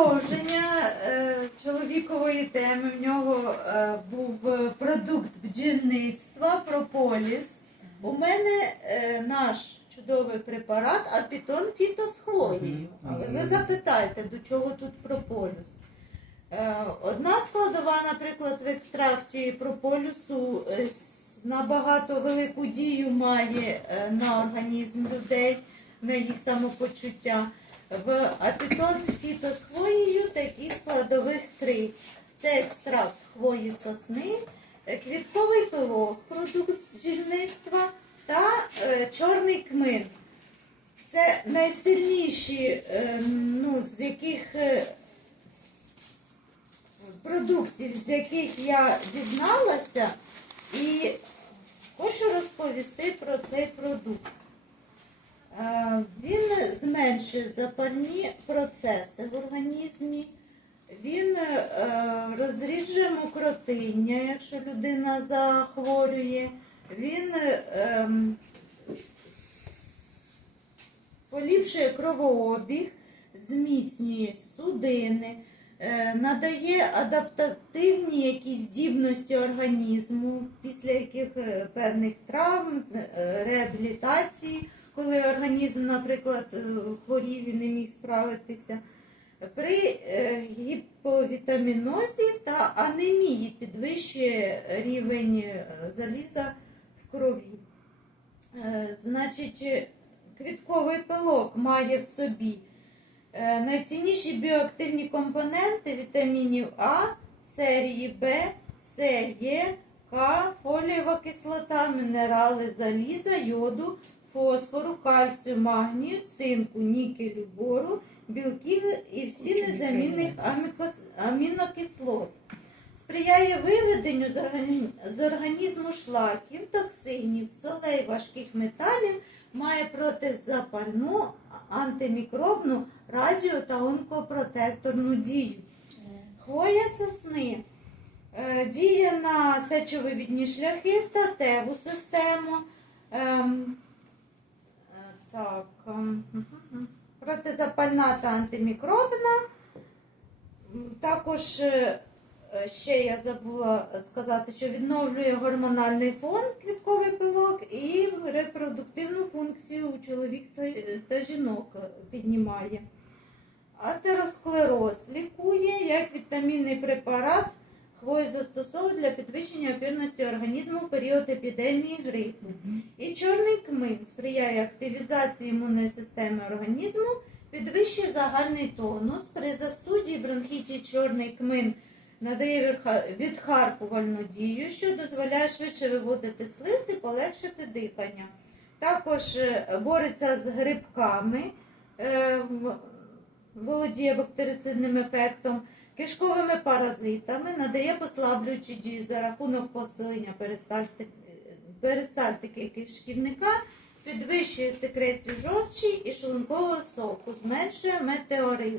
продовження е, чоловікової теми. В нього е, був продукт бджільництва прополіс. У мене е, наш чудовий препарат апітон фіто з хвоєю. Але ви запитайте, до чого тут прополіс? Е, Одна складова, наприклад, в екстракції прополісу е, набагато велику дію має е, на організм людей, на їх самопочуття. В апітон фіто з хвоєю такі складових три. Це екстракт хвої сосни, е, квітковий пилок, продукт бджільництва та е, чорний кмин. Це найсильніші, е, ну, з яких е, продуктів, з яких я дізналася, і хочу розповісти про цей продукт. Е, Він зменшує запальні процеси в організмі, він е, розріджує мокротиння, якщо людина захворює, він ем, поліпшує кровообіг, зміцнює судини, е, надає адаптативні якісь здібності організму після яких певних травм, реабілітації, коли організм, наприклад, е, хворів і не міг справитися. При е, гіповітамінозі та анемії підвищує рівень е, заліза в крові. Значить, квітковий пилок має в собі найцінніші біоактивні компоненти вітамінів А, серії Б, С, К, фолієва кислота, мінерали заліза, йоду, фосфору, кальцію, магнію, цинку, нікелю, бору, білків і всі незамінних амінокислот. Сприяє виведенню з організму шлаків, токсинів, солей, важких металів, має протизапальну, антимікробну, радіо та онкопротекторну дію. Хвоя сосни е, діє на сечовивідні шляхи, статеву систему. Протизапальна та антимікробна. Також е, е, ще я забула сказати, що відновлює гормональний фон квітковий пилок і репродуктивну функцію у чоловік та, та жінок е, піднімає. Атеросклероз лікує як вітамінний препарат. Хвою застосовують для підвищення опірності організму в період епідемії грипу. І чорний кмин сприяє активізації імунної системи організму, підвищує загальний тонус. При застуді бронхіті чорний кмин надає відха- відхаркувальну дію, що дозволяє швидше виводити слиз і полегшити дихання. Також е, бореться з грибками, е, володіє бактерицидним ефектом, кишковими паразитами, надає послаблюючі дії за рахунок посилення перистальтики кишківника, підвищує секрецію жовчі і шлункового соку, зменшує метеоризм.